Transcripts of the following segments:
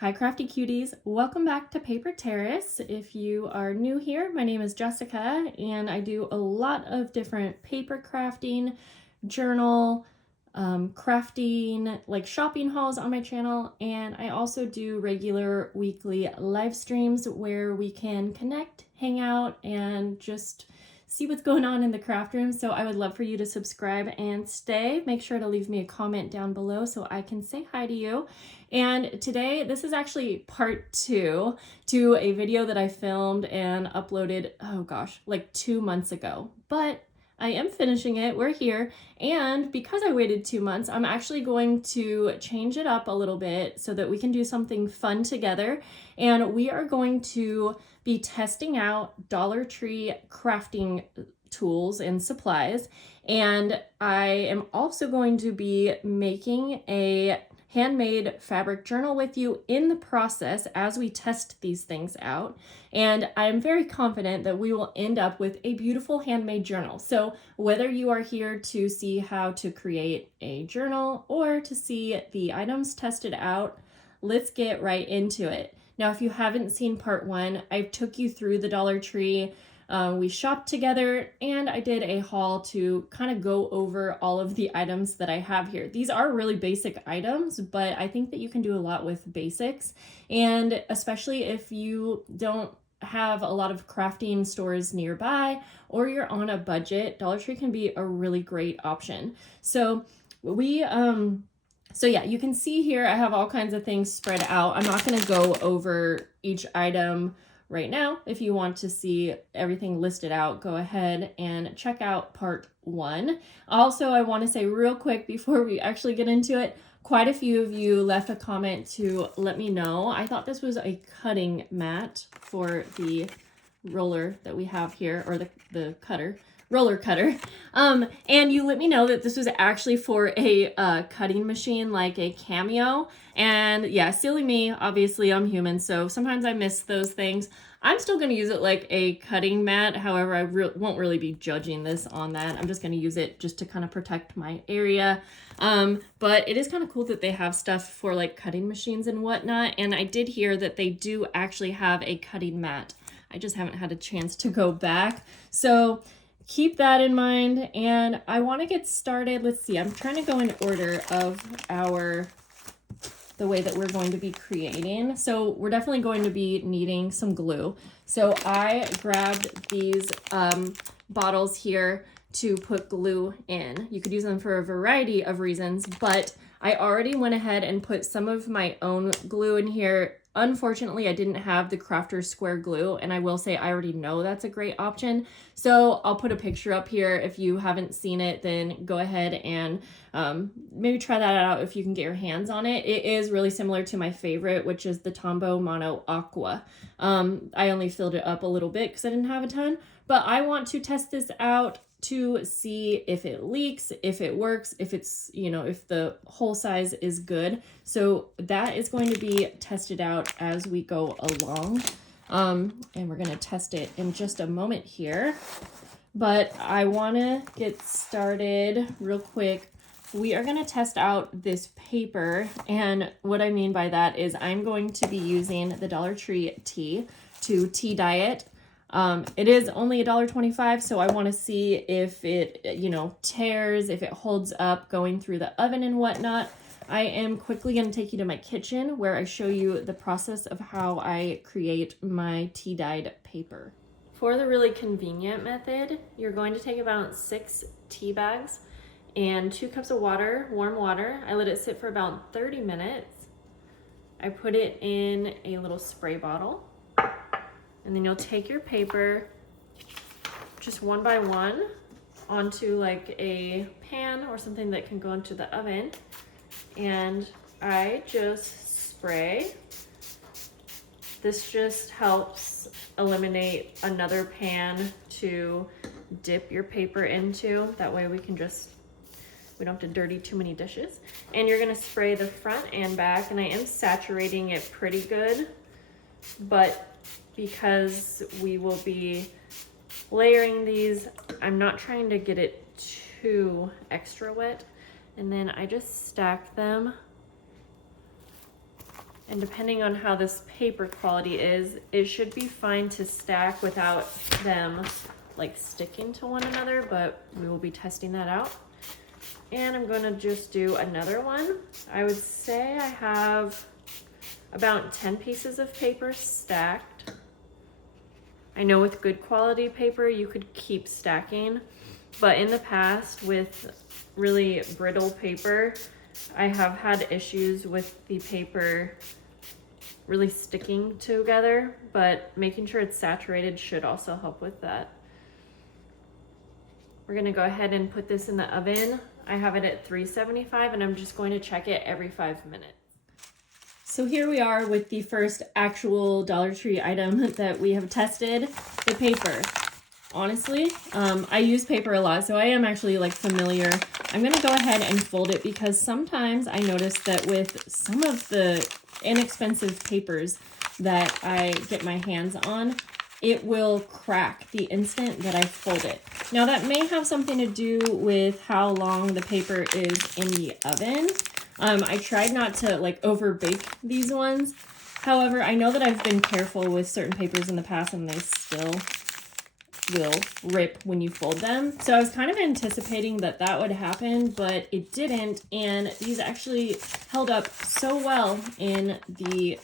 Hi crafty cuties, welcome back to Paper Terrace. If you are new here, my name is Jessica and I do a lot of different paper crafting, journal, crafting, like shopping hauls on my channel, and I also do regular weekly live streams where we can connect, hang out, and just see what's going on in the craft room. So I would love for you to subscribe and stay. Make sure to leave me a comment down below so I can say hi to you. And today, this is actually part 2 to a video that I filmed and uploaded, oh gosh, like 2 months ago. But I am finishing it, we're here, and because I waited 2 months, I'm actually going to change it up a little bit so that we can do something fun together. And we are going to be testing out Dollar Tree crafting tools and supplies. And I am also going to be making a handmade fabric journal with you in the process as we test these things out. And I'm very confident that we will end up with a beautiful handmade journal. So whether you are here to see how to create a journal or to see the items tested out, let's get right into it. Now, if you haven't seen part 1, I took you through the Dollar Tree. We shopped together and I did a haul to kind of go over all of the items that I have here. These are really basic items, but I think that you can do a lot with basics. And especially if you don't have a lot of crafting stores nearby or you're on a budget, Dollar Tree can be a really great option. So yeah, you can see here I have all kinds of things spread out. I'm not going to go over each item right now. If you want to see everything listed out, go ahead and check out part 1. Also, I want to say real quick before we actually get into it, quite a few of you left a comment to let me know. I thought this was a cutting mat for the roller that we have here, or the roller cutter. And you let me know that this was actually for a cutting machine, like a Cameo. And yeah, silly me, obviously I'm human, so sometimes I miss those things. I'm still going to use it like a cutting mat. However, I won't really be judging this on that. I'm just going to use it just to kind of protect my area. But it is kind of cool that they have stuff for like cutting machines and whatnot. And I did hear that they do actually have a cutting mat. I just haven't had a chance to go back. So keep that in mind. And I want to get started. Let's see, I'm trying to go in order of the way that we're going to be creating. So we're definitely going to be needing some glue. So I grabbed these bottles here to put glue in. You could use them for a variety of reasons, but I already went ahead and put some of my own glue in here. Unfortunately, I didn't have the Crafter's Square glue, and I will say I already know that's a great option. So I'll put a picture up here. If you haven't seen it, then go ahead and maybe try that out if you can get your hands on it. It is really similar to my favorite, which is the Tombow Mono Aqua. I only filled it up a little bit because I didn't have a ton, but I want to test this out to see if it leaks, if it works, if it's, if the hole size is good. So that is going to be tested out as we go along. And we're going to test it in just a moment here. But I want to get started real quick. We are going to test out this paper. And what I mean by that is I'm going to be using the Dollar Tree tea to tea dye it. It is only $1.25, so I want to see if it, tears, if it holds up going through the oven and whatnot. I am quickly going to take you to my kitchen where I show you the process of how I create my tea dyed paper. For the really convenient method, you're going to take about 6 tea bags and 2 cups of water, warm water. I let it sit for about 30 minutes. I put it in a little spray bottle. And then you'll take your paper just one by one onto like a pan or something that can go into the oven. And I just spray. This just helps eliminate another pan to dip your paper into. That way we don't have to dirty too many dishes. And you're gonna spray the front and back, and I am saturating it pretty good, but because we will be layering these, I'm not trying to get it too extra wet. And then I just stack them And depending on how this paper quality is, it should be fine to stack without them like sticking to one another, but we will be testing that out. And I'm gonna just do another one. I would say I have about 10 pieces of paper stacked. I know with good quality paper, you could keep stacking, but in the past with really brittle paper, I have had issues with the paper really sticking together, but making sure it's saturated should also help with that. We're gonna go ahead and put this in the oven. I have it at 375 and I'm just going to check it every 5 minutes. So here we are with the first actual Dollar Tree item that we have tested, the paper. Honestly, I use paper a lot, so I am actually like familiar. I'm gonna go ahead and fold it because sometimes I notice that with some of the inexpensive papers that I get my hands on, it will crack the instant that I fold it. Now that may have something to do with how long the paper is in the oven. I tried not to like over bake these ones. However, I know that I've been careful with certain papers in the past and they still will rip when you fold them. So I was kind of anticipating that that would happen, but it didn't. And these actually held up so well in the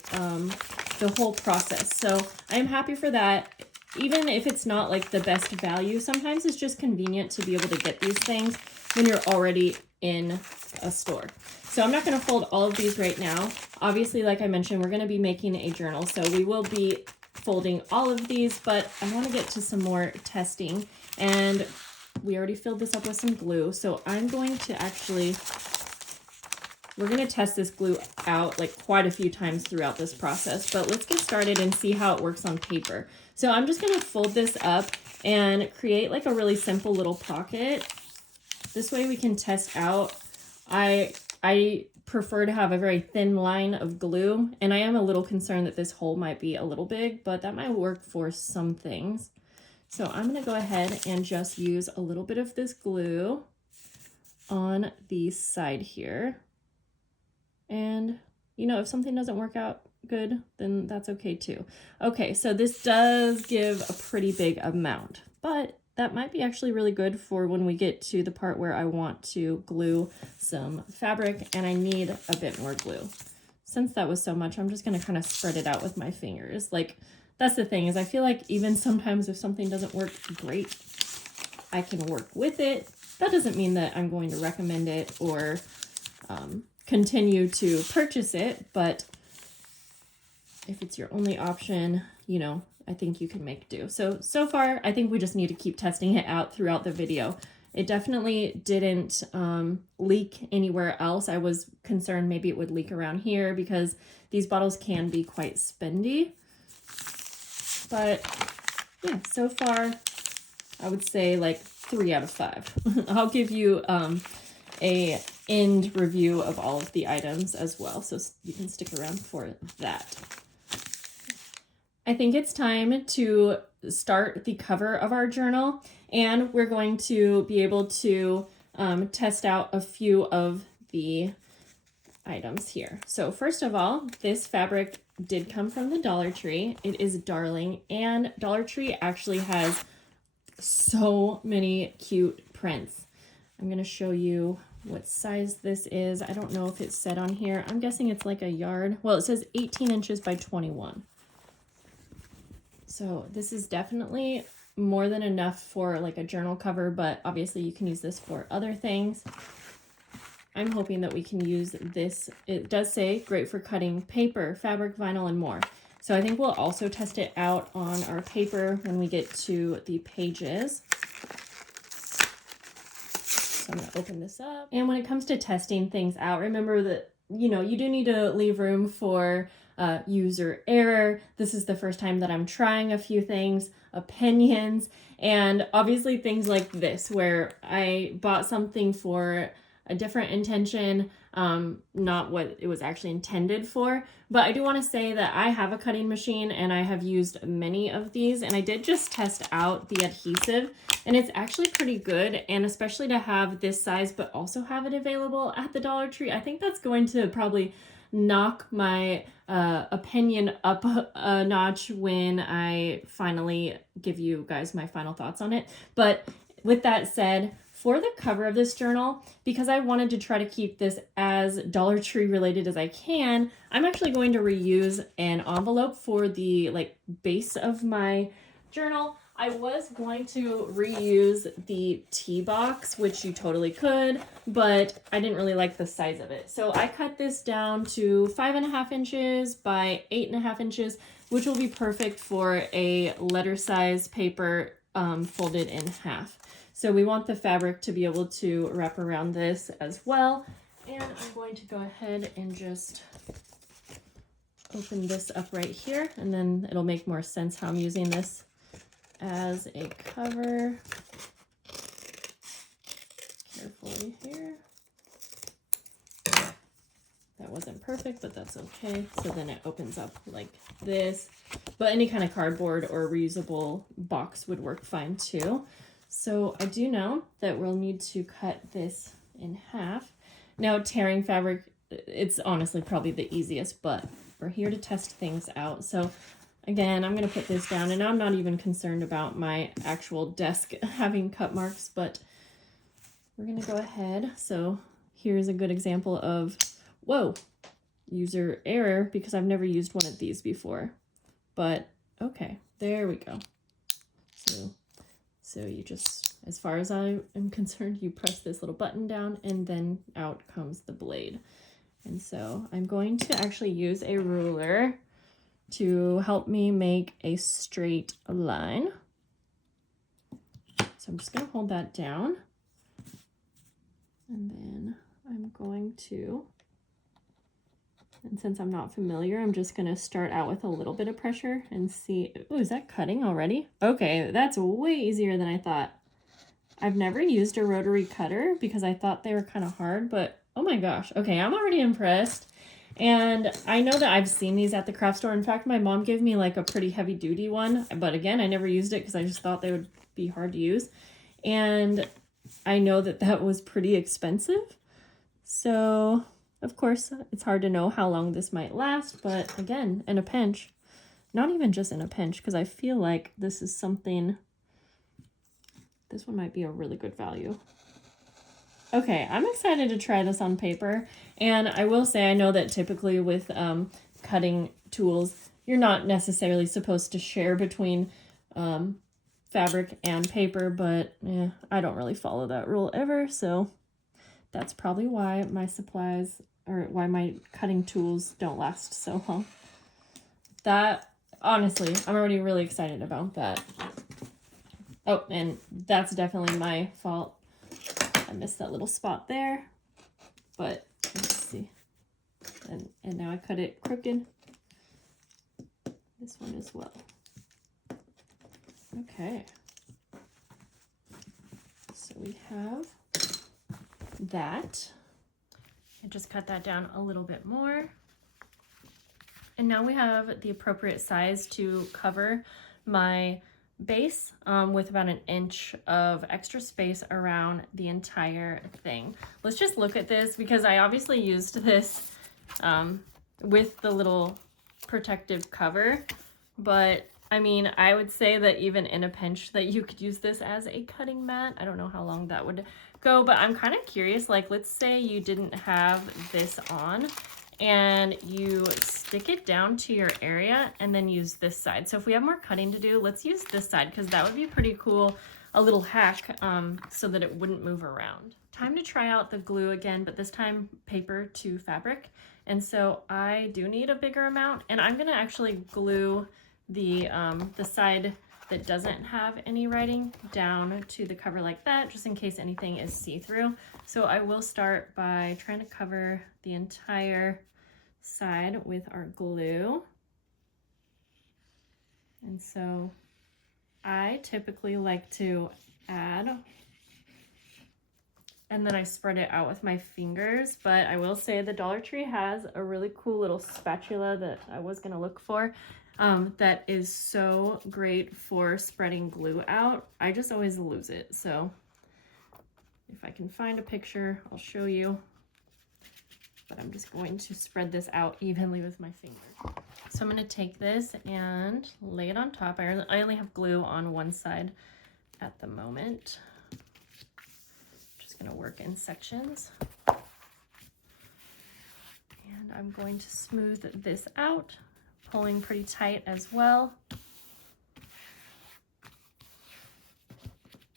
whole process. So I'm happy for that. Even if it's not like the best value, sometimes it's just convenient to be able to get these things when you're already in a store. So I'm not going to fold all of these right now. Obviously, like I mentioned, we're going to be making a journal. So we will be folding all of these, but I want to get to some more testing, and we already filled this up with some glue. So I'm going to actually, we're going to test this glue out like quite a few times throughout this process, but let's get started and see how it works on paper. So I'm just going to fold this up and create like a really simple little pocket. This way we can test out. I prefer to have a very thin line of glue, and I am a little concerned that this hole might be a little big, but that might work for some things. So I'm going to go ahead and just use a little bit of this glue on the side here. And, you know, if something doesn't work out good, then that's okay too. Okay, so this does give a pretty big amount, but that might be actually really good for when we get to the part where I want to glue some fabric and I need a bit more glue. Since that was so much, I'm just going to kind of spread it out with my fingers. Like, that's the thing, is I feel like even sometimes if something doesn't work great, I can work with it. That doesn't mean that I'm going to recommend it or continue to purchase it, but if it's your only option, you know, I think you can make do. So far, I think we just need to keep testing it out throughout the video. It definitely didn't leak anywhere else. I was concerned maybe it would leak around here because these bottles can be quite spendy. But yeah, so far, I would say like 3 out of 5. I'll give you a end review of all of the items as well, so you can stick around for that. I think it's time to start the cover of our journal, and we're going to be able to test out a few of the items here. So first of all, this fabric did come from the Dollar Tree. It is darling, and Dollar Tree actually has so many cute prints. I'm going to show you what size this is. I don't know if it's said on here. I'm guessing it's like a yard. Well, it says 18 inches by 21. So this is definitely more than enough for like a journal cover, but obviously you can use this for other things. I'm hoping that we can use this. It does say great for cutting paper, fabric, vinyl, and more. So I think we'll also test it out on our paper when we get to the pages. So I'm going to open this up. And when it comes to testing things out, remember that, you know, you do need to leave room for user error. This is the first time that I'm trying a few things, opinions, and obviously things like this where I bought something for a different intention, not what it was actually intended for. But I do want to say that I have a cutting machine and I have used many of these, and I did just test out the adhesive, and it's actually pretty good. And especially to have this size but also have it available at the Dollar Tree, I think that's going to probably knock my opinion up a notch when I finally give you guys my final thoughts on it. But with that said, for the cover of this journal, because I wanted to try to keep this as Dollar Tree related as I can, I'm actually going to reuse an envelope for the like base of my journal. I was going to reuse the tea box, which you totally could, but I didn't really like the size of it. So I cut this down to 5.5 inches by 8.5 inches, which will be perfect for a letter size paper folded in half. So we want the fabric to be able to wrap around this as well. And I'm going to go ahead and just open this up right here, and then it'll make more sense how I'm using this as a cover. Carefully here. That wasn't perfect, but that's okay. So then it opens up like this. But any kind of cardboard or reusable box would work fine too. So I do know that we'll need to cut this in half. Now, tearing fabric, it's honestly probably the easiest, but we're here to test things out. So again, I'm going to put this down, and I'm not even concerned about my actual desk having cut marks, but we're going to go ahead. So here's a good example of, whoa, user error, because I've never used one of these before. But okay, there we go. So you just, as far as I am concerned, you press this little button down and then out comes the blade. And so I'm going to actually use a ruler to help me make a straight line. So I'm just going to hold that down. And then I'm going to, and since I'm not familiar, I'm just going to start out with a little bit of pressure and see. Oh, is that cutting already? Okay, that's way easier than I thought. I've never used a rotary cutter because I thought they were kind of hard, but oh my gosh. Okay, I'm already impressed. And I know that I've seen these at the craft store. In fact, my mom gave me like a pretty heavy duty one, but again, I never used it because I just thought they would be hard to use. And I know that that was pretty expensive. So of course, it's hard to know how long this might last, but again, in a pinch, not even just in a pinch, because I feel like this is something, this one might be a really good value. Okay, I'm excited to try this on paper, and I will say I know that typically with cutting tools, you're not necessarily supposed to share between fabric and paper, but I don't really follow that rule ever, so that's probably why my supplies, or why my cutting tools don't last so long. That, honestly, I'm already really excited about that. Oh, and that's definitely my fault. I missed that little spot there, but let's see. And now I cut it crooked. This one as well. Okay. So we have that. I just cut that down a little bit more. And now we have the appropriate size to cover my base with about 1 inch of extra space around the entire thing. Let's just look at this, because I obviously used this with the little protective cover, but I mean, I would say that even in a pinch that you could use this as a cutting mat. I don't know how long that would go, but I'm kind of curious, like let's say you didn't have this on and you stick it down to your area and then use this side. So if we have more cutting to do, let's use this side, because that would be pretty cool, a little hack so that it wouldn't move around. Time to try out the glue again, but this time paper to fabric. And so I do need a bigger amount, and I'm gonna actually glue the side that doesn't have any writing down to the cover like that, just in case anything is see-through. So I will start by trying to cover the entire side with our glue. And so I typically like to add, and then I spread it out with my fingers, but I will say the Dollar Tree has a really cool little spatula that I was gonna look for. That is so great for spreading glue out. I just always lose it. So if I can find a picture, I'll show you. but I'm just going to spread this out evenly with my finger. So I'm going to take this and lay it on top. I only have glue on one side at the moment. Just going to work in sections. And I'm going to smooth this out, pulling pretty tight as well.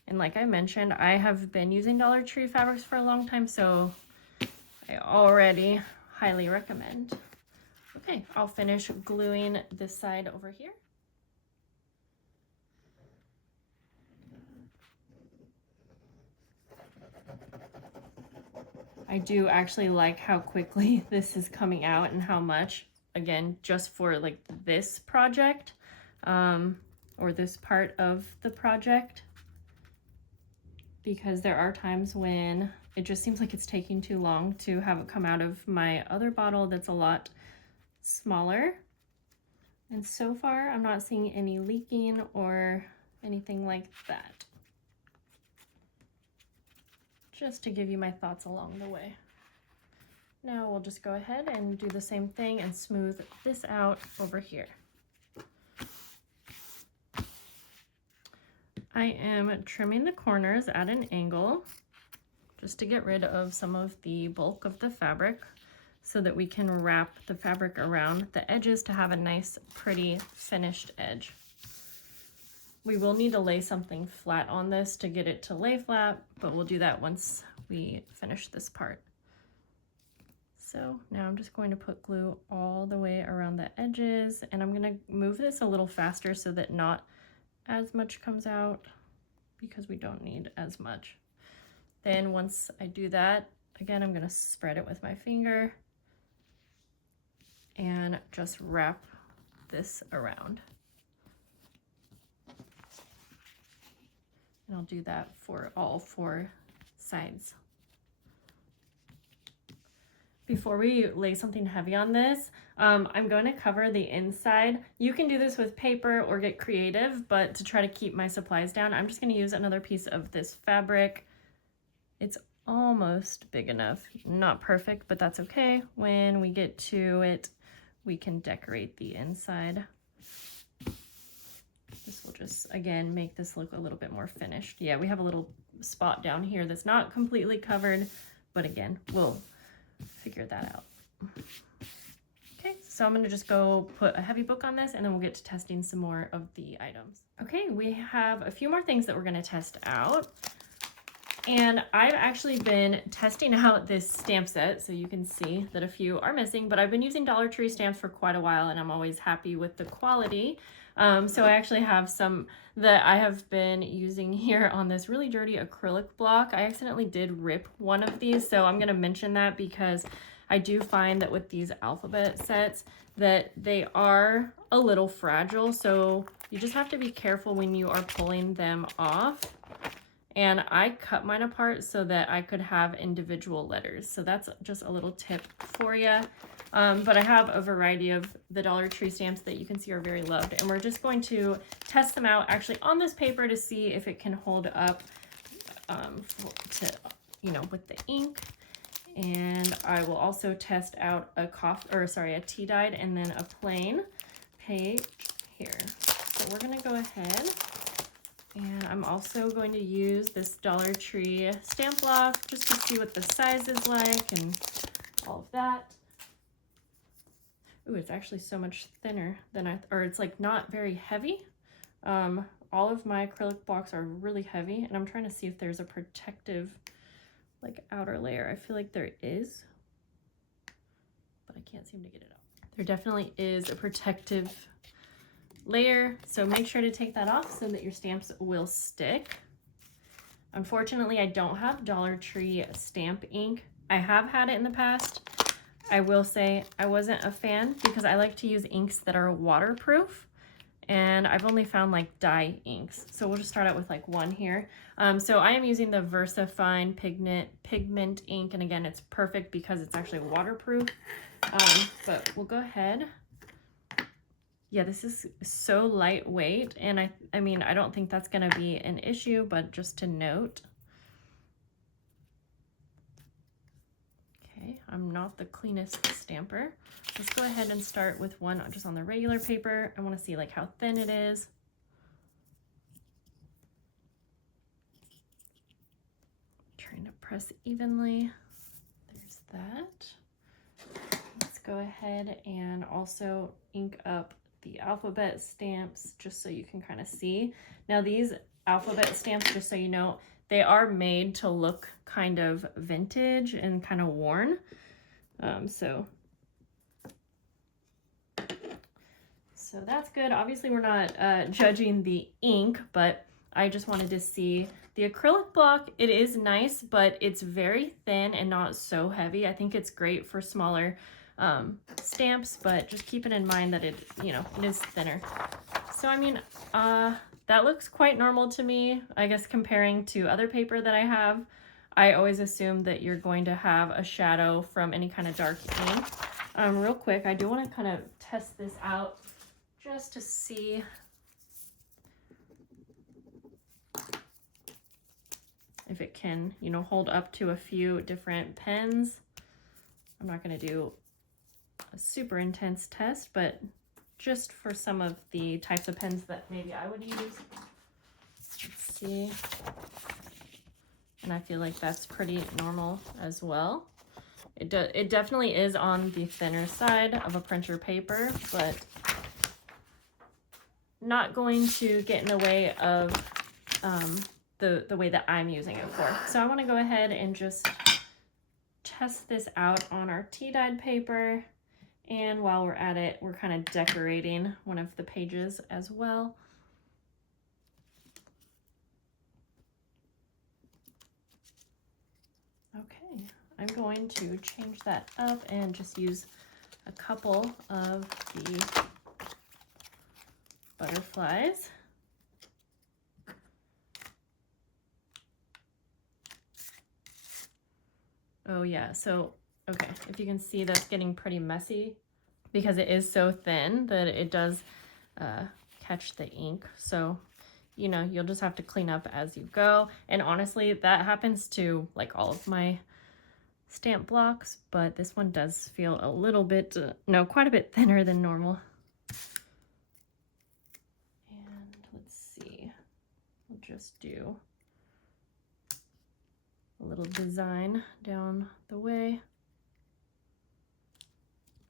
And like I mentioned, I have been using Dollar Tree fabrics for a long time, so I already highly recommend. Okay, I'll finish gluing this side over here. I do actually like how quickly this is coming out and how much, again, just for like this project, or this part of the project, because there are times when it just seems like it's taking too long to have it come out of my other bottle that's a lot smaller. And so far, I'm not seeing any leaking or anything like that. Just to give you my thoughts along the way. Now we'll just go ahead and do the same thing and smooth this out over here. I am trimming the corners at an angle just to get rid of some of the bulk of the fabric so that we can wrap the fabric around the edges to have a nice, pretty finished edge. We will need to lay something flat on this to get it to lay flat, but we'll do that once we finish this part. So now I'm just going to put glue all the way around the edges, and I'm going to move this a little faster so that not as much comes out, because we don't need as much. Then once I do that, again, I'm going to spread it with my finger and just wrap this around. And I'll do that for all 4 sides. Before we lay something heavy on this, I'm going to cover the inside. You can do this with paper or get creative, but to try to keep my supplies down, I'm just going to use another piece of this fabric. It's almost big enough. Not perfect, but that's okay. When we get to it, we can decorate the inside. This will just, again, make this look a little bit more finished. Yeah, we have a little spot down here that's not completely covered, but again, we'll figure that out. Okay, so I'm going to just go put a heavy book on this, and then we'll get to testing some more of the items. Okay, we have a few more things that we're going to test out. And I've actually been testing out this stamp set, so you can see that a few are missing, but I've been using Dollar Tree stamps for quite a while, and I'm always happy with the quality. So I actually have some that I have been using here on this really dirty acrylic block. I accidentally did rip one of these, so I'm going to mention that because I do find that with these alphabet sets that they are a little fragile, so you just have to be careful when you are pulling them off. And I cut mine apart so that I could have individual letters. So that's just a little tip for you. But I have a variety of the Dollar Tree stamps that you can see are very loved. And we're just going to test them out actually on this paper to see if it can hold up with the ink. And I will also test out a tea dyed and then a plain page here. So we're gonna go ahead. And I'm also going to use this Dollar Tree stamp block just to see what the size is like and all of that. Ooh, it's actually so much thinner than it's like not very heavy. All of my acrylic blocks are really heavy, and I'm trying to see if there's a protective like outer layer. I feel like there is, but I can't seem to get it out. There definitely is a protective layer, so make sure to take that off so that your stamps will stick. Unfortunately, I don't have Dollar Tree stamp ink. I have had it in the past. I will say I wasn't a fan because I like to use inks that are waterproof, and I've only found like dye inks. So we'll just start out with like one here. So I am using the VersaFine pigment ink, and again, it's perfect because it's actually waterproof. But we'll go ahead. Yeah, this is so lightweight, and I mean, I don't think that's going to be an issue, but just to note. Okay, I'm not the cleanest stamper. Let's go ahead and start with one just on the regular paper. I want to see like how thin it is. Trying to press evenly. There's that. Let's go ahead and also ink up the alphabet stamps just so you can kind of see. Now these alphabet stamps, just so you know, they are made to look kind of vintage and kind of worn. So that's good. Obviously we're not judging the ink, but I just wanted to see the acrylic block. It is nice, but it's very thin and not so heavy. I think it's great for smaller stamps, but just keeping in mind that it, you know, it is thinner. So I mean, that looks quite normal to me. I guess comparing to other paper that I have, I always assume that you're going to have a shadow from any kind of dark ink. Real quick, I do want to kind of test this out just to see if it can, you know, hold up to a few different pens. I'm not going to do a super intense test, but just for some of the types of pens that maybe I would use. Let's see. And I feel like that's pretty normal as well. It definitely is on the thinner side of a printer paper, but not going to get in the way of the way that I'm using it for. So I want to go ahead and just test this out on our tea-dyed paper. And while we're at it, we're kind of decorating one of the pages as well. Okay, I'm going to change that up and just use a couple of the butterflies. Oh yeah, so, okay, if you can see, that's getting pretty messy because it is so thin that it does catch the ink. So, you know, you'll just have to clean up as you go. And honestly, that happens to like all of my stamp blocks, but this one does feel a little bit, no, quite a bit thinner than normal. And let's see, we'll just do a little design down the way.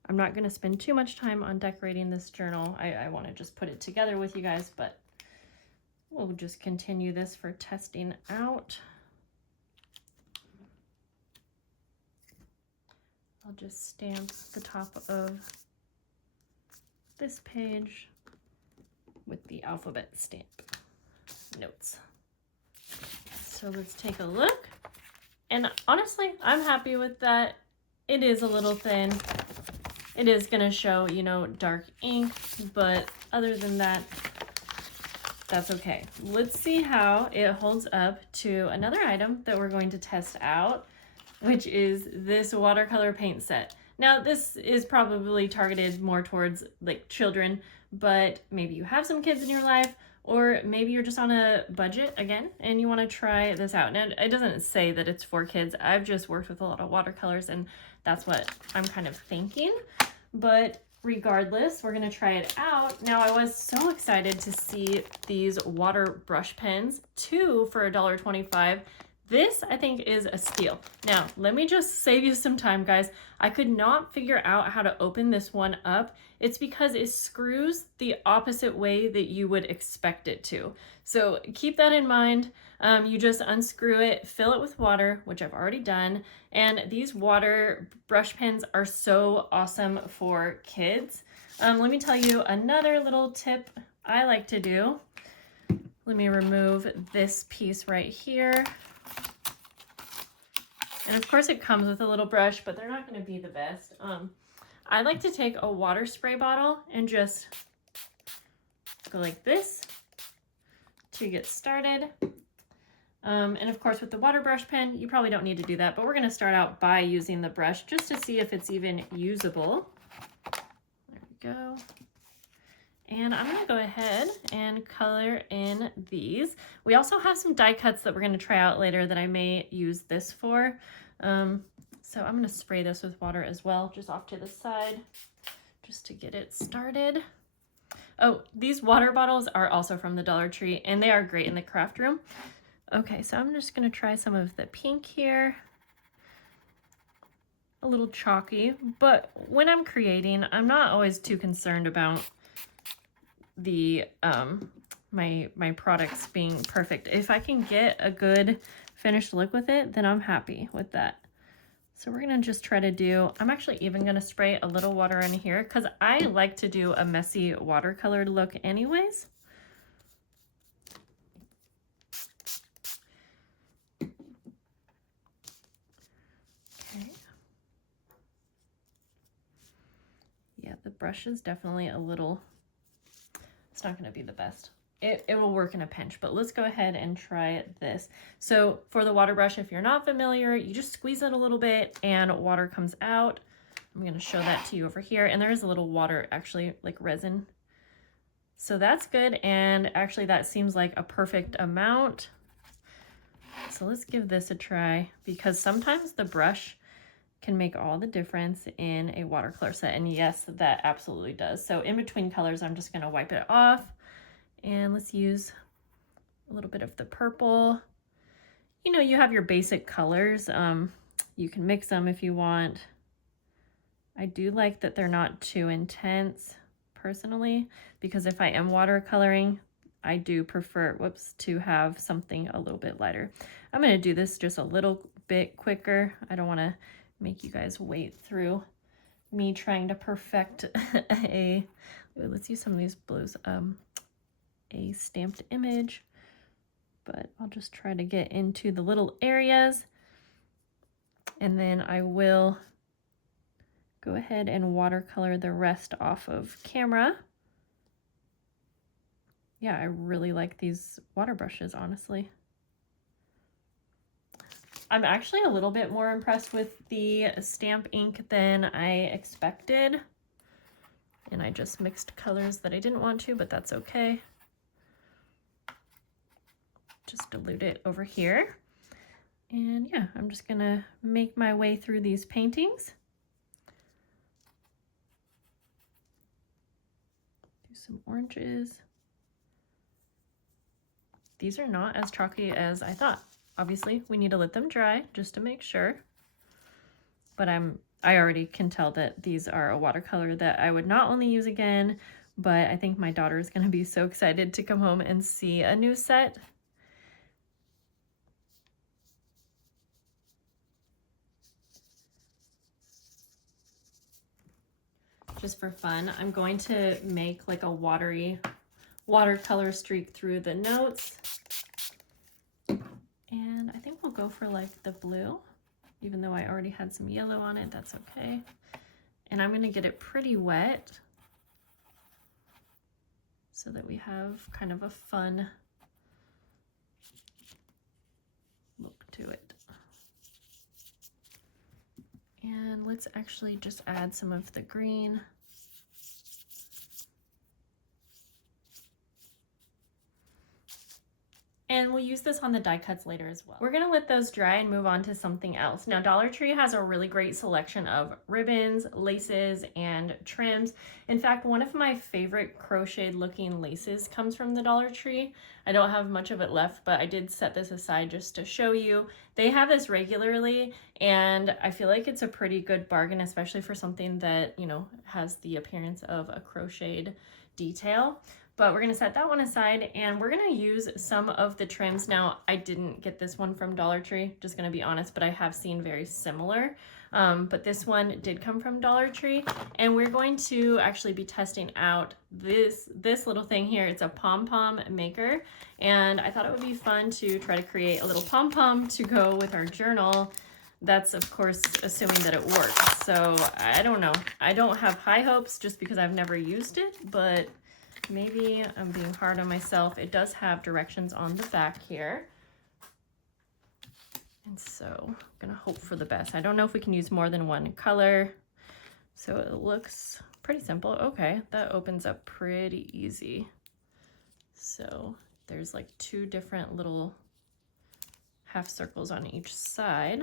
I'm not going to spend too much time on decorating this journal. I want to just put it together with you guys, but we'll just continue this for testing out. I'll just stamp the top of this page with the alphabet stamp notes. So let's take a look. And honestly, I'm happy with that. It is a little thin. It is going to show, you know, dark ink, but other than that, that's okay. Let's see how it holds up to another item that we're going to test out, which is this watercolor paint set. Now, this is probably targeted more towards like children, but maybe you have some kids in your life, or maybe you're just on a budget again and you want to try this out. Now, it doesn't say that it's for kids. I've just worked with a lot of watercolors and that's what I'm kind of thinking. But regardless, we're going to try it out. Now, I was so excited to see these water brush pens, 2 for $1.25. This, I think, is a steal. Now, let me just save you some time, guys. I could not figure out how to open this one up. It's because it screws the opposite way that you would expect it to. So keep that in mind. You just unscrew it, fill it with water, which I've already done. And these water brush pens are so awesome for kids. Let me tell you another little tip I like to do. Let me remove this piece right here. And of course it comes with a little brush, but they're not going to be the best. I like to take a water spray bottle and just go like this to get started. And of course with the water brush pen, you probably don't need to do that, but we're going to start out by using the brush just to see if it's even usable. There we go. And I'm going to go ahead and color in these. We also have some die cuts that we're going to try out later that I may use this for. So I'm going to spray this with water as well, just off to the side, just to get it started. Oh, these water bottles are also from the Dollar Tree, and they are great in the craft room. Okay, so I'm just going to try some of the pink here. A little chalky, but when I'm creating, I'm not always too concerned about the my products being perfect. If I can get a good finished look with it, then I'm happy with that. So we're gonna just try to do, I'm actually even gonna spray a little water in here because I like to do a messy watercolored look anyways. Okay. Yeah, the brush is definitely a little, it's not gonna be the best. It will work in a pinch, but let's go ahead and try this. So for the water brush, if you're not familiar, you just squeeze it a little bit and water comes out. I'm gonna show that to you over here. And there is a little water, actually, like resin. So that's good. And actually that seems like a perfect amount. So let's give this a try, because sometimes the brush can make all the difference in a watercolor set. And yes, that absolutely does. So in between colors, I'm just gonna wipe it off. And let's use a little bit of the purple. You know, you have your basic colors. You can mix them if you want. I do like that they're not too intense personally, because if I am watercoloring, I do prefer, to have something a little bit lighter. I'm gonna do this just a little bit quicker. I don't wanna make you guys wait through me trying to perfect let's use some of these blues. A stamped image, but I'll just try to get into the little areas, and then I will go ahead and watercolor the rest off of camera. Yeah, I really like these water brushes, honestly. I'm actually a little bit more impressed with the stamp ink than I expected, and I just mixed colors that I didn't want to, but that's okay. Just dilute it over here. And yeah, I'm just gonna make my way through these paintings. Do some oranges. These are not as chalky as I thought. Obviously, we need to let them dry just to make sure. But I already can tell that these are a watercolor that I would not only use again, but I think my daughter is gonna be so excited to come home and see a new set. Just for fun, I'm going to make like a watercolor streak through the notes. And I think we'll go for like the blue, even though I already had some yellow on it, that's okay. And I'm gonna get it pretty wet so that we have kind of a fun look to it. And let's actually just add some of the green. And we'll use this on the die cuts later as well. We're gonna let those dry and move on to something else. Now, Dollar Tree has a really great selection of ribbons, laces, and trims. In fact, one of my favorite crocheted looking laces comes from the Dollar Tree. I don't have much of it left, but I did set this aside just to show you. They have this regularly, and I feel like it's a pretty good bargain, especially for something that, you know, has the appearance of a crocheted detail. But we're gonna set that one aside, and we're gonna use some of the trims. Now, I didn't get this one from Dollar Tree, just gonna be honest, but I have seen very similar. But this one did come from Dollar Tree, and we're going to actually be testing out this little thing here. It's a pom-pom maker, and I thought it would be fun to try to create a little pom-pom to go with our journal. That's, of course, assuming that it works. So I don't know. I don't have high hopes just because I've never used it, but maybe I'm being hard on myself. It does have directions on the back here. And so I'm gonna hope for the best. I don't know if we can use more than one color. So it looks pretty simple. Okay, that opens up pretty easy. So there's like 2 different little half circles on each side.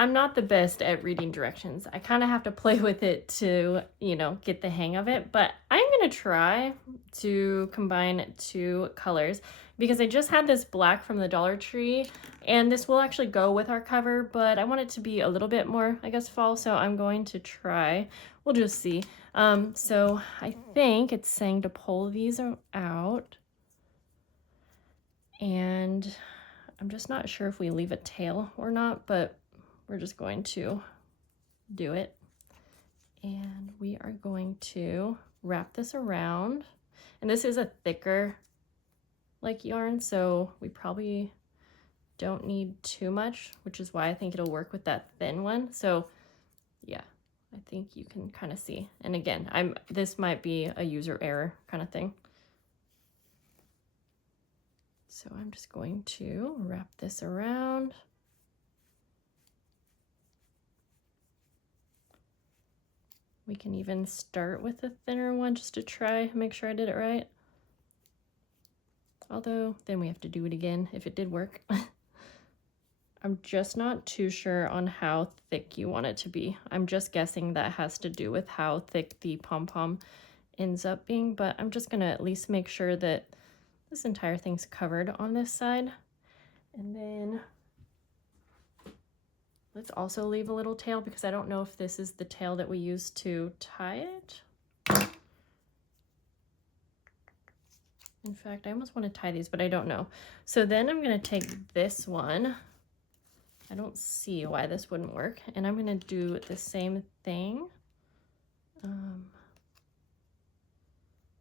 I'm not the best at reading directions. I kind of have to play with it to, you know, get the hang of it, but I'm going to try to combine two colors because I just had this black from the Dollar Tree and this will actually go with our cover, but I want it to be a little bit more, I guess, fall, so I'm going to try. We'll just see. So I think it's saying to pull these out, and I'm just not sure if we leave a tail or not, but we're just going to do it. And we are going to wrap this around. And this is a thicker like yarn, so we probably don't need too much, which is why I think it'll work with that thin one. So yeah, I think you can kind of see. And again, this might be a user error kind of thing. So I'm just going to wrap this around. We can even start with a thinner one just to try, make sure I did it right. Although then we have to do it again if it did work. I'm just not too sure on how thick you want it to be. I'm just guessing that has to do with how thick the pom-pom ends up being, but I'm just gonna at least make sure that this entire thing's covered on this side. And then let's also leave a little tail because I don't know if this is the tail that we use to tie it. In fact, I almost want to tie these, but I don't know. So then I'm going to take this one. I don't see why this wouldn't work. And I'm going to do the same thing.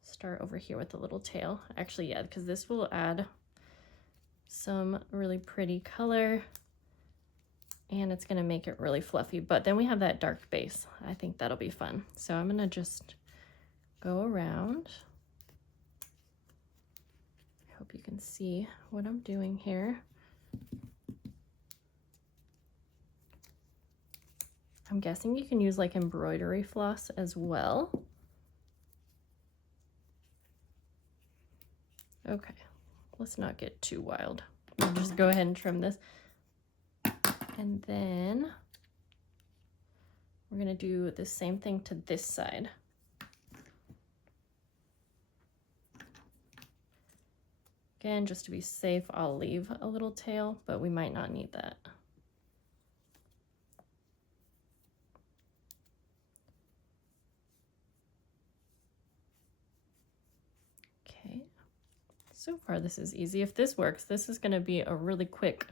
Start over here with the little tail. Actually, yeah, because this will add some really pretty color. And it's going to make it really fluffy. But then we have that dark base. I think that'll be fun. So I'm going to just go around. I hope you can see what I'm doing here. I'm guessing you can use like embroidery floss as well. Okay, let's not get too wild. I'll just go ahead and trim this. And then we're gonna do the same thing to this side. Again, just to be safe, I'll leave a little tail, but we might not need that. Okay, so far this is easy. If this works, this is gonna be a really quick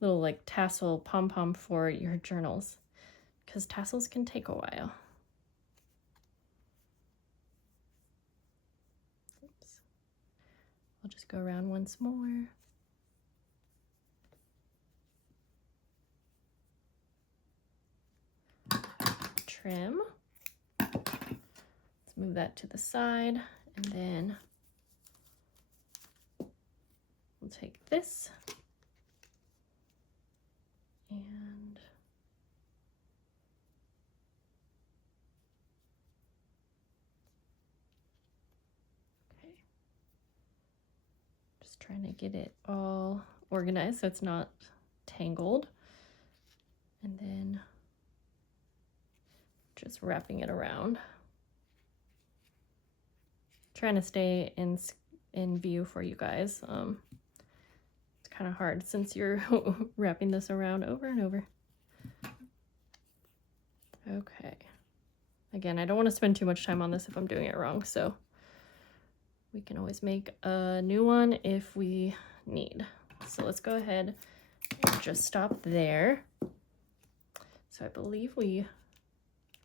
little like tassel pom-pom for your journals, because tassels can take a while. Oops. I'll just go around once more. Trim. Let's move that to the side, and then we'll take this and okay, just trying to get it all organized so it's not tangled, and then just wrapping it around, trying to stay in view for you guys. It's kind of hard since you're wrapping this around over and over. Okay. Again, I don't want to spend too much time on this if I'm doing it wrong, so we can always make a new one if we need. So let's go ahead and just stop there. So I believe we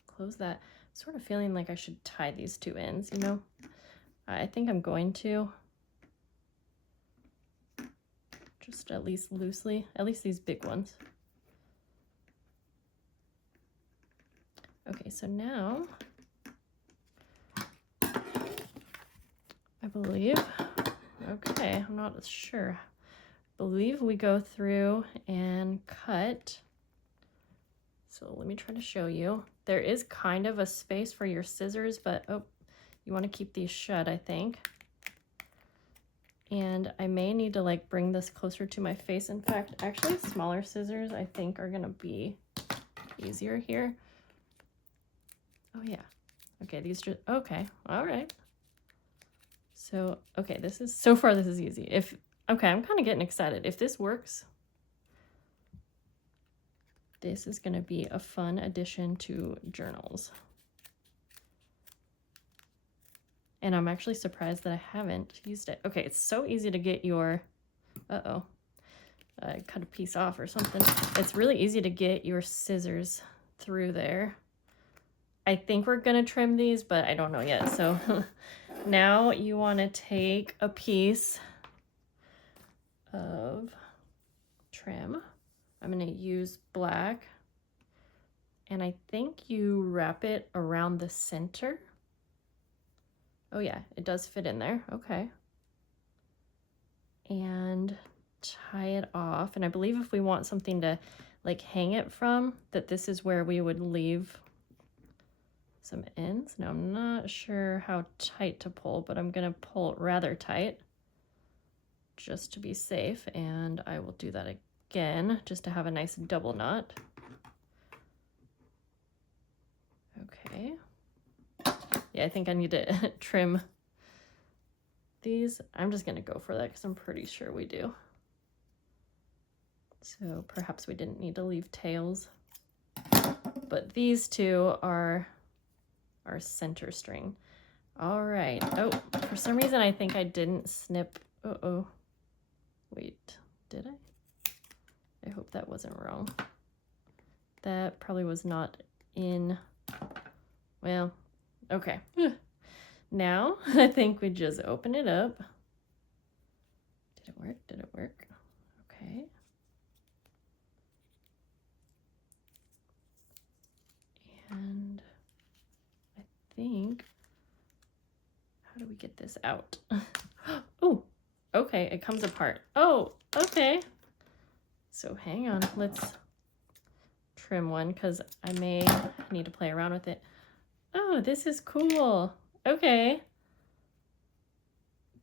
close that. I'm sort of feeling like I should tie these two ends, you know? I think I'm going to. Just at least loosely, at least these big ones. Okay, so now I believe, okay, I'm not sure. I believe we go through and cut. So let me try to show you. There is kind of a space for your scissors, but oh, you want to keep these shut, I think. And I may need to like bring this closer to my face. In fact, actually smaller scissors I think are gonna be easier here. Oh yeah. Okay, these just, okay, all right. So, okay, so far this is easy. Okay, I'm kind of getting excited. If this works, this is gonna be a fun addition to journals. And I'm actually surprised that I haven't used it. Okay, it's so easy to get your, uh-oh, I cut a piece off or something. It's really easy to get your scissors through there. I think we're gonna trim these, but I don't know yet. So now you wanna take a piece of trim. I'm gonna use black, and I think you wrap it around the center. Oh yeah, it does fit in there, okay. And tie it off, and I believe if we want something to like hang it from, that this is where we would leave some ends. Now I'm not sure how tight to pull, but I'm gonna pull rather tight just to be safe, and I will do that again just to have a nice double knot. Okay. Yeah, I think I need to trim these. I'm just gonna go for that because I'm pretty sure we do. So perhaps we didn't need to leave tails. But these two are our center string. All right. Oh, for some reason I think I didn't snip. Uh-oh. Wait, did I? I hope that wasn't wrong. That probably was not in. Well, okay. Now I think we just open it up. Did it work? Did it work? Okay. And I think, how do we get this out? Oh, okay, it comes apart. Oh, okay. So hang on, let's trim one because I may need to play around with it. Oh, this is cool. Okay.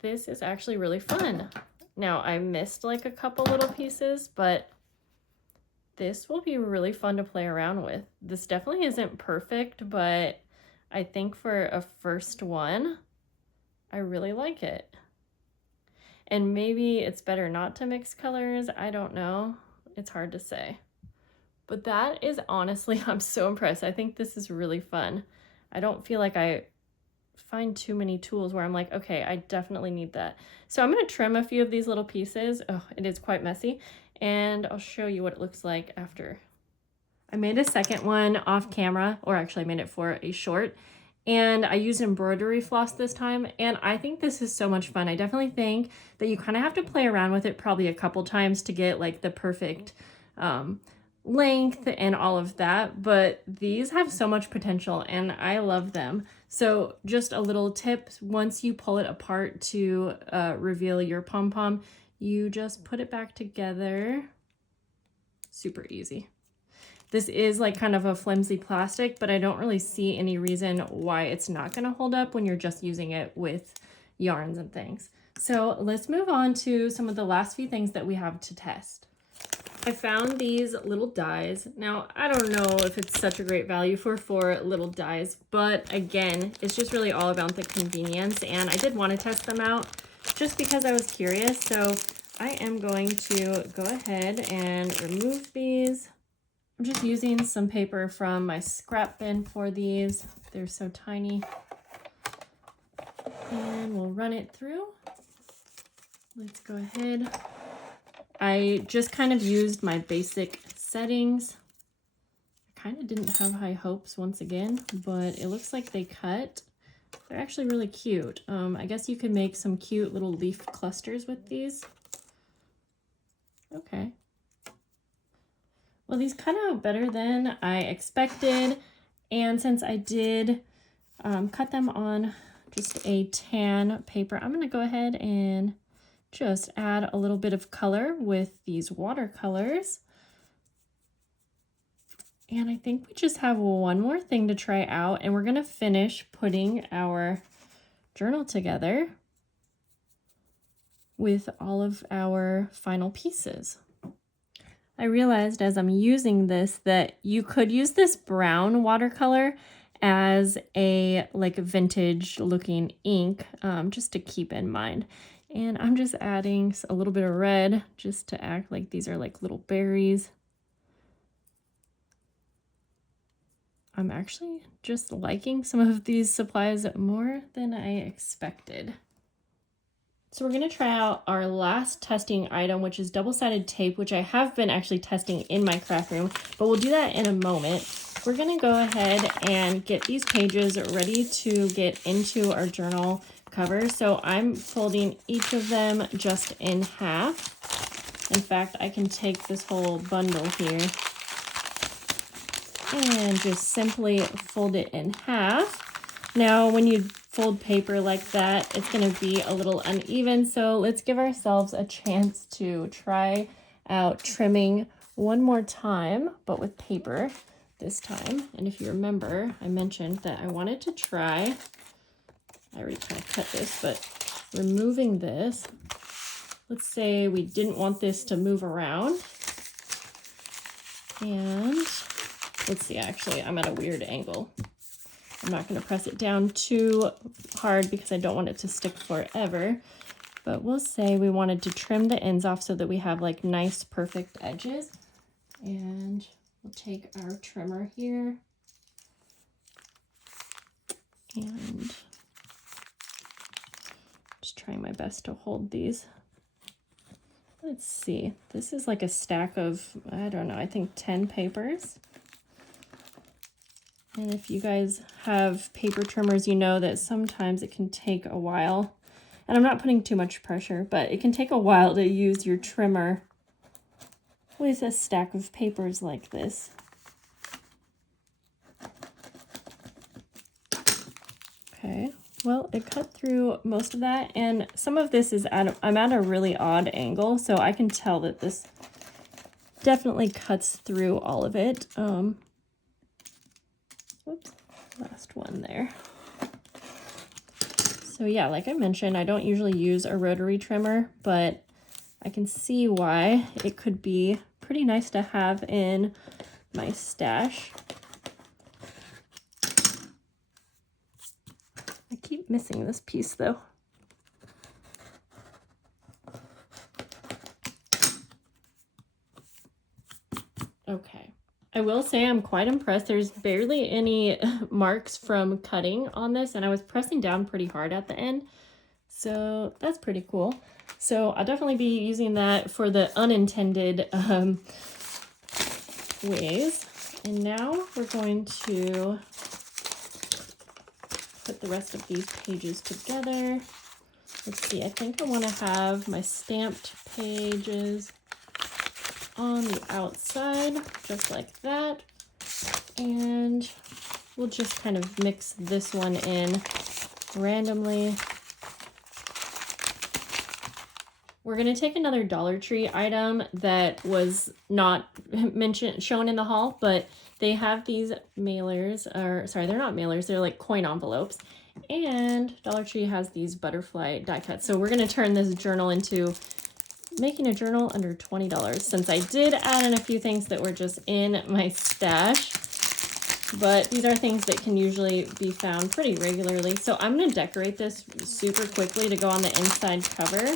This is actually really fun. Now I missed like a couple little pieces, but this will be really fun to play around with. This definitely isn't perfect, but I think for a first one, I really like it. And maybe it's better not to mix colors. I don't know. It's hard to say. But that is honestly, I'm so impressed. I think this is really fun. I don't feel like I find too many tools where I'm like, okay, I definitely need that. So I'm going to trim a few of these little pieces. Oh, it is quite messy. And I'll show you what it looks like after. I made a second one off camera, or actually I made it for a short. And I used embroidery floss this time, and I think this is so much fun. I definitely think that you kind of have to play around with it probably a couple times to get like the perfect length and all of that, but these have so much potential and I love them. So just a little tip, once you pull it apart to reveal your pom-pom, you just put it back together. Super easy. This is like kind of a flimsy plastic, but I don't really see any reason why it's not going to hold up when you're just using it with yarns and things. So let's move on to some of the last few things that we have to test. I found these little dies. Now, I don't know if it's such a great value for 4 little dies, but again, it's just really all about the convenience, and I did want to test them out just because I was curious. So I am going to go ahead and remove these. I'm just using some paper from my scrap bin for these. They're so tiny. And we'll run it through. Let's go ahead. I just kind of used my basic settings. I kind of didn't have high hopes once again, but it looks like they cut. They're actually really cute. I guess you could make some cute little leaf clusters with these. Okay. Well, these cut out better than I expected. And since I did cut them on just a tan paper, I'm going to go ahead and just add a little bit of color with these watercolors. And I think we just have one more thing to try out, and we're going to finish putting our journal together. with all of our final pieces. I realized as I'm using this that you could use this brown watercolor as a like vintage looking ink, just to keep in mind. And I'm just adding a little bit of red just to act like these are like little berries. I'm actually just liking some of these supplies more than I expected. So we're going to try out our last testing item, which is double-sided tape, which I have been actually testing in my craft room, but we'll do that in a moment. We're going to go ahead and get these pages ready to get into our journal cover. So I'm folding each of them just in half. In fact, I can take this whole bundle here and just simply fold it in half. Now, when you fold paper like that, it's going to be a little uneven, so let's give ourselves a chance to try out trimming one more time, but with paper this time. And if you remember, I mentioned that I wanted to try, I already kind of cut this, but removing this. Let's say we didn't want this to move around. And let's see, actually, I'm at a weird angle. I'm not going to press it down too hard because I don't want it to stick forever. But we'll say we wanted to trim the ends off so that we have like nice, perfect edges. And we'll take our trimmer here. And just trying my best to hold these. Let's see, this is like a stack of, I don't know, I think 10 papers. And if you guys have paper trimmers, you know that sometimes it can take a while. And I'm not putting too much pressure, but it can take a while to use your trimmer with a stack of papers like this. Okay, well, it cut through most of that, and some of this is I'm at a really odd angle, so I can tell that this definitely cuts through all of it. Whoops, last one there. So yeah, like I mentioned, I don't usually use a rotary trimmer, but I can see why it could be pretty nice to have in my stash. I keep missing this piece though. Okay. I will say I'm quite impressed. There's barely any marks from cutting on this, and I was pressing down pretty hard at the end. So that's pretty cool. So I'll definitely be using that for the unintended ways. And now we're going to put the rest of these pages together. Let's see, I think I want to have my stamped pages on the outside, just like that. And we'll just kind of mix this one in randomly. We're going to take another Dollar Tree item that was not shown in the haul, but they have these mailers, or sorry, they're not mailers, they're like coin envelopes. And Dollar Tree has these butterfly die cuts. So we're going to turn this journal into making a journal under $20, since I did add in a few things that were just in my stash. But these are things that can usually be found pretty regularly. So I'm going to decorate this super quickly to go on the inside cover.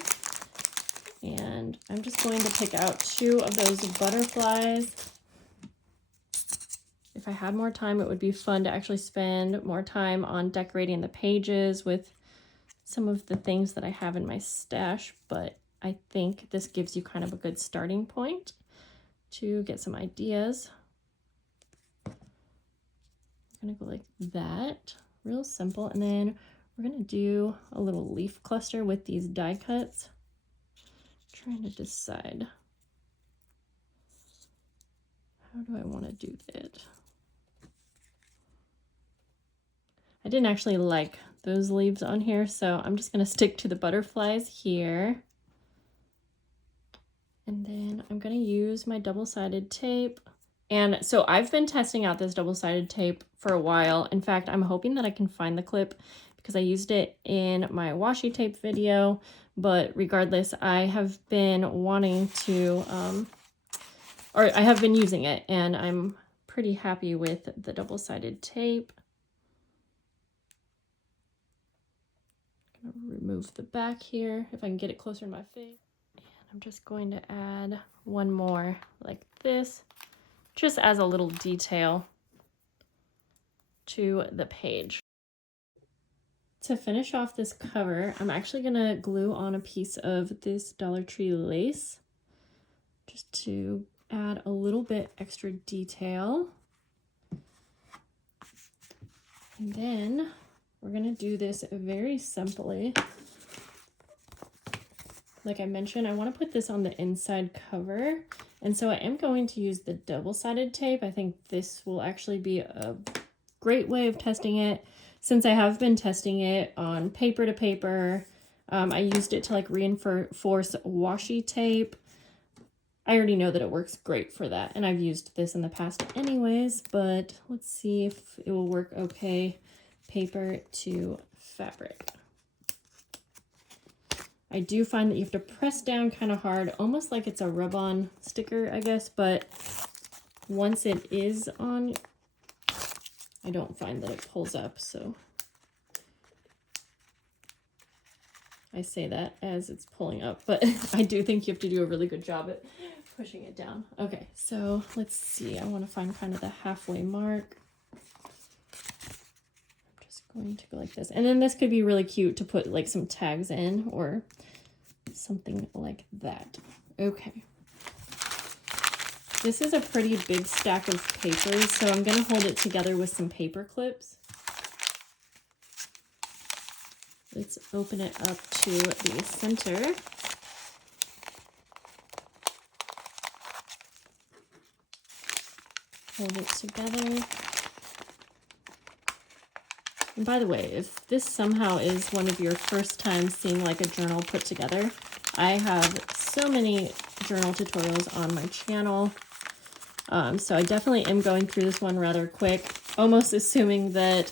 And I'm just going to pick out 2 of those butterflies. If I had more time, it would be fun to actually spend more time on decorating the pages with some of the things that I have in my stash, but I think this gives you kind of a good starting point to get some ideas. I'm gonna go like that, real simple, and then we're gonna do a little leaf cluster with these die cuts. Trying to decide, how do I want to do that? I didn't actually like those leaves on here, so I'm just going to stick to the butterflies here. And then I'm going to use my double-sided tape And so I've been testing out this double-sided tape for a while. In fact, I'm hoping that I can find the clip because I used it in my washi tape video. But regardless, I have been wanting to, or I have been using it, and I'm pretty happy with the double-sided tape. I'm gonna remove the back here if I can get it closer to my face. And I'm just going to add one more like this, just as a little detail to the page. To finish off this cover, I'm actually gonna glue on a piece of this Dollar Tree lace just to add a little bit extra detail. And then we're gonna do this very simply. Like I mentioned, I want to put this on the inside cover, and so I am going to use the double-sided tape. I think this will actually be a great way of testing it, since I have been testing it on paper to paper. I used it to like reinforce washi tape. I already know that it works great for that, and I've used this in the past anyways, but let's see if it will work okay paper to fabric. I do find that you have to press down kind of hard, almost like it's a rub-on sticker, I guess, but once it is on, I don't find that it pulls up, so I say that as it's pulling up, but I do think you have to do a really good job at pushing it down. Okay, so let's see. I want to find kind of the halfway mark. I'm just going to go like this. And then this could be really cute to put like some tags in or something like that. Okay. This is a pretty big stack of papers, so I'm going to hold it together with some paper clips. Let's open it up to the center. Hold it together. And by the way, if this somehow is one of your first times seeing like a journal put together, I have so many journal tutorials on my channel. So I definitely am going through this one rather quick, almost assuming that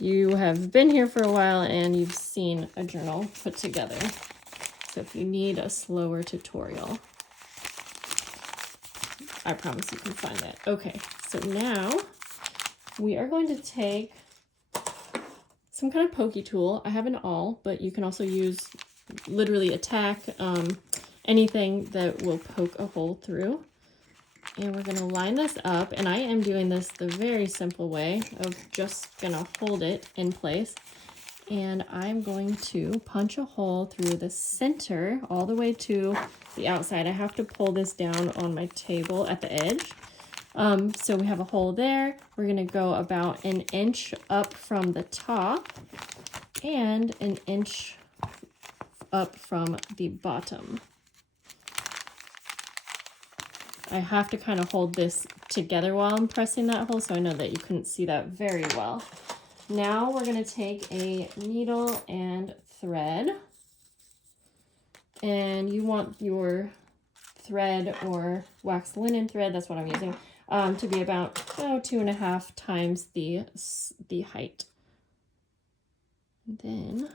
you have been here for a while and you've seen a journal put together. So if you need a slower tutorial, I promise you can find that. Okay, so now we are going to take some kind of pokey tool. I have an awl, but you can also use literally a tack, anything that will poke a hole through. And we're going to line this up, and I am doing this the very simple way of just going to hold it in place. And I'm going to punch a hole through the center all the way to the outside. I have to pull this down on my table at the edge. So we have a hole there. We're going to go about an inch up from the top and an inch up from the bottom. I have to kind of hold this together while I'm pressing that hole, so I know that you couldn't see that very well. Now we're going to take a needle and thread, and you want your thread or wax linen thread, that's what I'm using, to be about 2.5 times the height. And then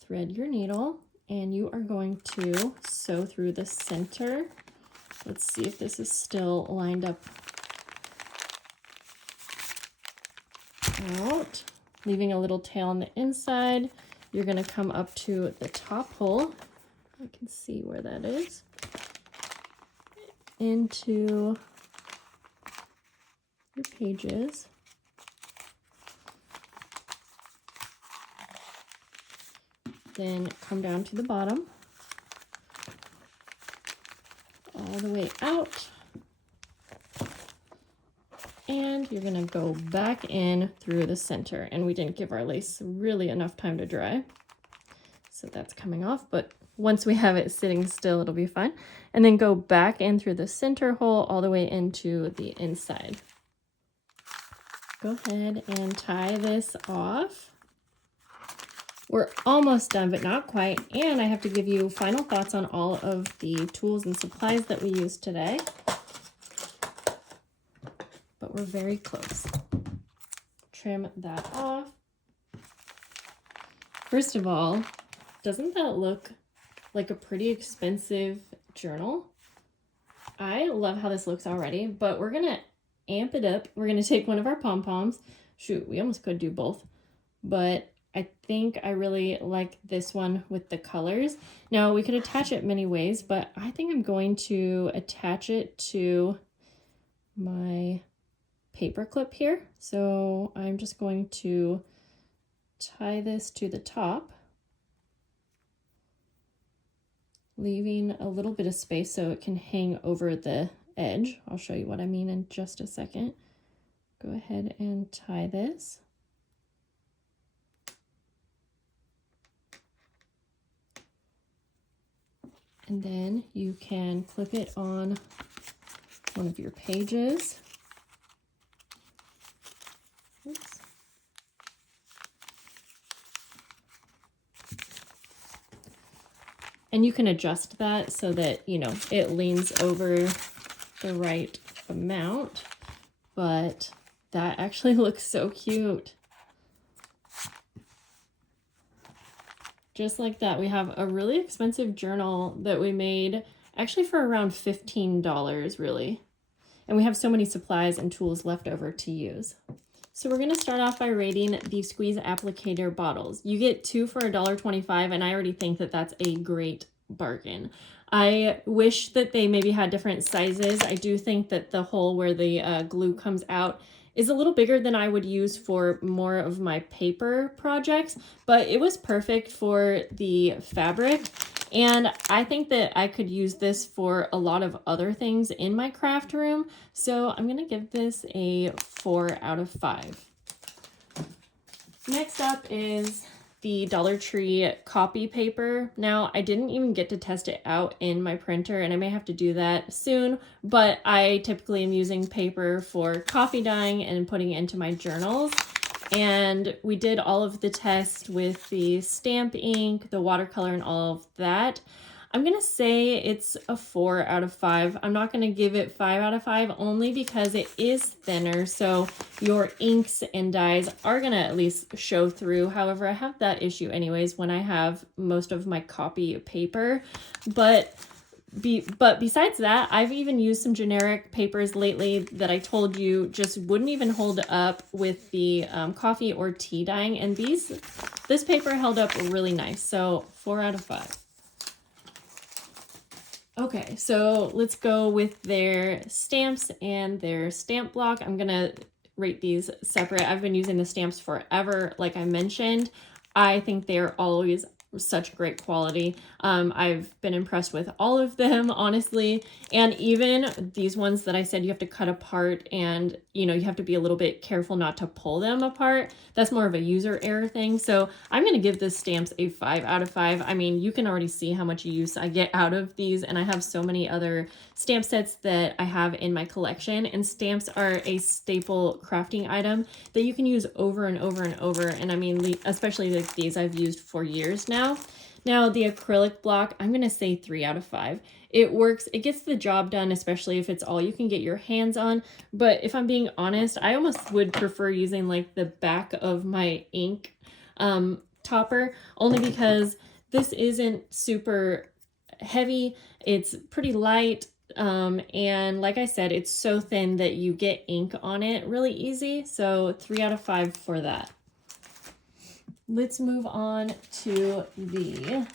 thread your needle, and you are going to sew through the center. Let's see if this is still lined up out, leaving a little tail on the inside. You're going to come up to the top hole. I can see where that is. Into your pages. Then come down to the bottom. All the way out, and you're gonna go back in through the center, and we didn't give our lace really enough time to dry, so that's coming off, but once we have it sitting still, it'll be fine. And then go back in through the center hole all the way into the inside. Go ahead and tie this off. We're almost done, but not quite. And I have to give you final thoughts on all of the tools and supplies that we used today. but we're very close. Trim that off. First of all, doesn't that look like a pretty expensive journal? I love how this looks already, but we're gonna amp it up. We're gonna take one of our pom-poms. Shoot, we almost could do both, but I think I really like this one with the colors. Now we could attach it many ways, but I think I'm going to attach it to my paper clip here. So I'm just going to tie this to the top, leaving a little bit of space so it can hang over the edge. I'll show you what I mean in just a second. Go ahead and tie this. And then you can clip it on one of your pages. Oops. And you can adjust that so that, you know, it leans over the right amount, but that actually looks so cute. Just like that, we have a really expensive journal that we made actually for around $15, really. And we have so many supplies and tools left over to use. So we're gonna start off by rating the squeeze applicator bottles. You get 2 for $1.25, and I already think that that's a great bargain. I wish that they maybe had different sizes. I do think that the hole where the glue comes out is a little bigger than I would use for more of my paper projects, but it was perfect for the fabric. And I think that I could use this for a lot of other things in my craft room. So I'm gonna give this a 4 out of 5. Next up is the Dollar Tree copy paper. Now, I didn't even get to test it out in my printer, and I may have to do that soon, but I typically am using paper for coffee dyeing and putting it into my journals. And we did all of the tests with the stamp ink, the watercolor, and all of that. I'm gonna say it's a 4 out of 5. I'm not gonna give it 5 out of 5 only because it is thinner, so your inks and dyes are gonna at least show through. However, I have that issue anyways when I have most of my copy paper. But besides that, I've even used some generic papers lately that I told you just wouldn't even hold up with the coffee or tea dyeing, and this paper held up really nice, so 4 out of 5. Okay, so let's go with their stamps and their stamp block. I'm gonna rate these separate. I've been using the stamps forever, like I mentioned. I think they're always such great quality. I've been impressed with all of them, honestly. And even these ones that I said you have to cut apart and, you know, you have to be a little bit careful not to pull them apart. That's more of a user error thing. So I'm going to give this stamps a 5 out of 5. I mean, you can already see how much use I get out of these, and I have so many other stamp sets that I have in my collection, and stamps are a staple crafting item that you can use over and over and over. And I mean, especially like these I've used for years now. Now the acrylic block, I'm going to say 3 out of 5. It works, it gets the job done, especially if it's all you can get your hands on. But if I'm being honest, I almost would prefer using like the back of my ink topper, only because this isn't super heavy. It's pretty light. And like I said, it's so thin that you get ink on it really easy. So 3 out of 5 for that. Let's move on to the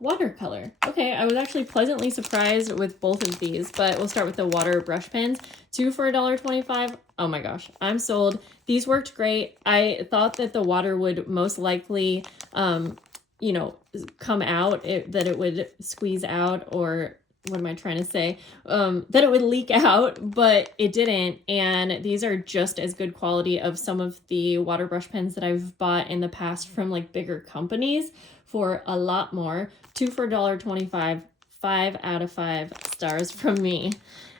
watercolor. Okay, I was actually pleasantly surprised with both of these, but we'll start with the water brush pens. 2 for $1.25. Oh my gosh, I'm sold. These worked great. I thought that the water would most likely, you know, come out, that it would squeeze out, or what am I trying to say? That it would leak out, but it didn't. And these are just as good quality of some of the water brush pens that I've bought in the past from like bigger companies for a lot more. 2 for $1.25, 5 out of 5 stars from me.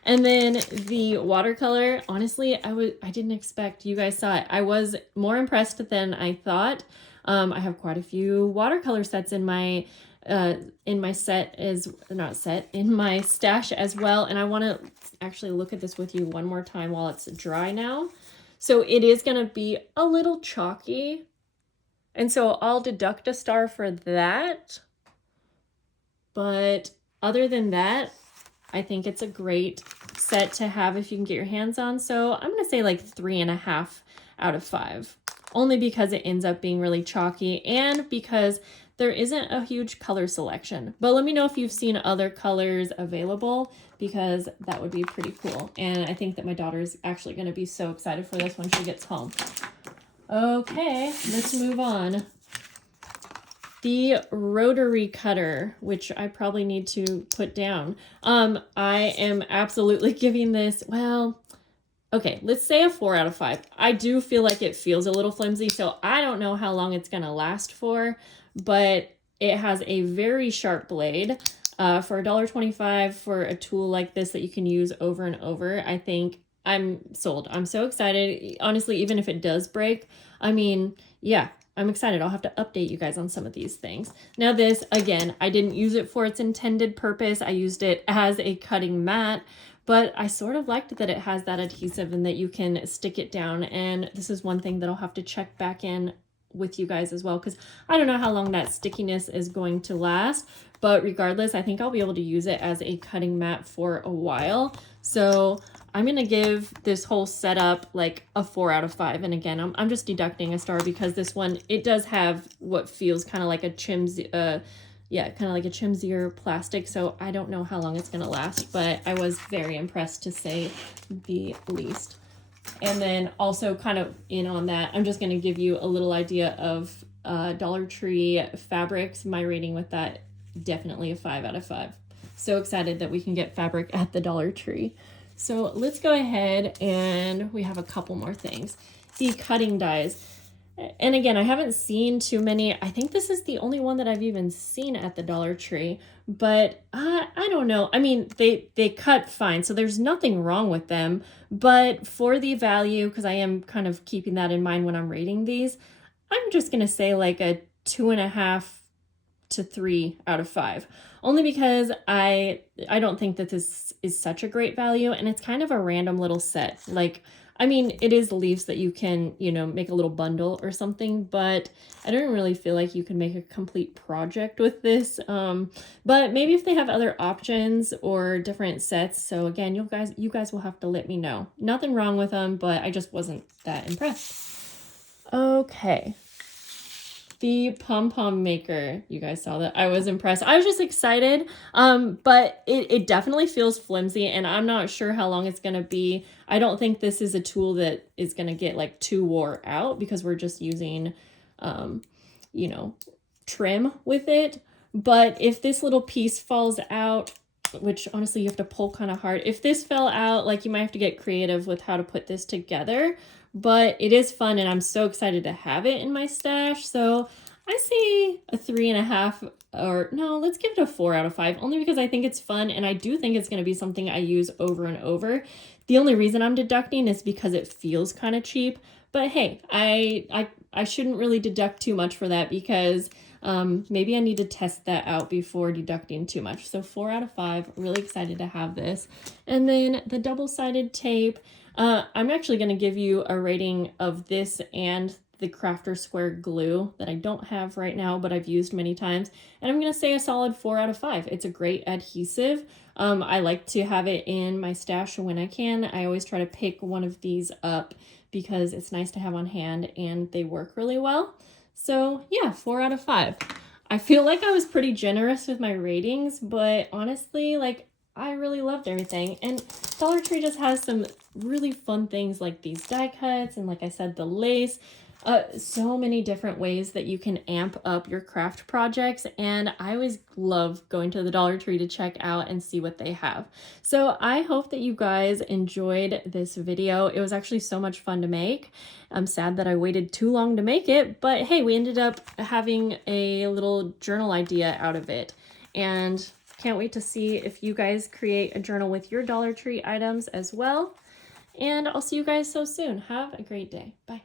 And then the watercolor, honestly, I didn't expect, you guys saw it. I was more impressed than I thought. I have quite a few watercolor sets in my in my in my stash as well. And I want to actually look at this with you one more time while it's dry now. So it is going to be a little chalky. And so I'll deduct a star for that. But other than that, I think it's a great set to have if you can get your hands on. So I'm going to say like 3.5 out of 5. Only because it ends up being really chalky and because there isn't a huge color selection. But let me know if you've seen other colors available, because that would be pretty cool. And I think that my daughter is actually going to be so excited for this when she gets home. Okay, let's move on. The rotary cutter, which I probably need to put down. I am absolutely giving this, well, okay, let's say a 4 out of 5. I do feel like it feels a little flimsy, so I don't know how long it's going to last for, but it has a very sharp blade. For $1.25 for a tool like this that you can use over and over, I think I'm sold. I'm so excited. Honestly, even if it does break, I mean, yeah, I'm excited. I'll have to update you guys on some of these things. Now this, again, I didn't use it for its intended purpose. I used it as a cutting mat, but I sort of liked that it has that adhesive and that you can stick it down. And this is one thing that I'll have to check back in with you guys as well, because I don't know how long that stickiness is going to last. But regardless, I think I'll be able to use it as a cutting mat for a while. So I'm going to give this whole setup like a 4 out of 5. And again, I'm just deducting a star because this one, it does have what feels kind of like a chimsier plastic. So I don't know how long it's going to last, but I was very impressed, to say the least. And then also kind of in on that, I'm just going to give you a little idea of Dollar Tree fabrics. My rating with that, definitely a 5 out of 5. So excited that we can get fabric at the Dollar Tree. So let's go ahead, and we have a couple more things. The cutting dies. And again, I haven't seen too many. I think this is the only one that I've even seen at the Dollar Tree, but I don't know. I mean, they cut fine, so there's nothing wrong with them. But for the value, because I am kind of keeping that in mind when I'm rating these, I'm just going to say like a 2.5 to 3 out of 5. Only because I don't think that this is such a great value, and it's kind of a random little set. Like, I mean, it is leaves that you can, make a little bundle or something, but I don't really feel like you can make a complete project with this. But maybe if they have other options or different sets. So again, you guys will have to let me know. Nothing wrong with them, but I just wasn't that impressed. Okay. The pom-pom maker, you guys saw that. I was impressed. I was just excited, but it definitely feels flimsy, and I'm not sure how long it's going to be. I don't think this is a tool that is going to get like too wore out, because we're just using, trim with it. But if this little piece falls out, which honestly you have to pull kind of hard, if this fell out, like, you might have to get creative with how to put this together. But it is fun, and I'm so excited to have it in my stash. So I say a 3.5, or no, let's give it a 4 out of 5, only because I think it's fun, and I do think it's going to be something I use over and over. The only reason I'm deducting is because it feels kind of cheap. But hey, I shouldn't really deduct too much for that, because maybe I need to test that out before deducting too much. So 4 out of 5, really excited to have this. And then the double-sided tape. I'm actually going to give you a rating of this and the Crafter Square glue that I don't have right now, but I've used many times. And I'm going to say a solid 4 out of 5. It's a great adhesive. I like to have it in my stash when I can. I always try to pick one of these up because it's nice to have on hand and they work really well. So yeah, 4 out of 5. I feel like I was pretty generous with my ratings, but honestly, like, I really loved everything. And Dollar Tree just has some really fun things like these die cuts, and like I said, the lace. So many different ways that you can amp up your craft projects, and I always love going to the Dollar Tree to check out and see what they have. So I hope that you guys enjoyed this video. It was actually so much fun to make. I'm sad that I waited too long to make it, but hey, we ended up having a little journal idea out of it, and can't wait to see if you guys create a journal with your Dollar Tree items as well. And I'll see you guys so soon. Have a great day. Bye.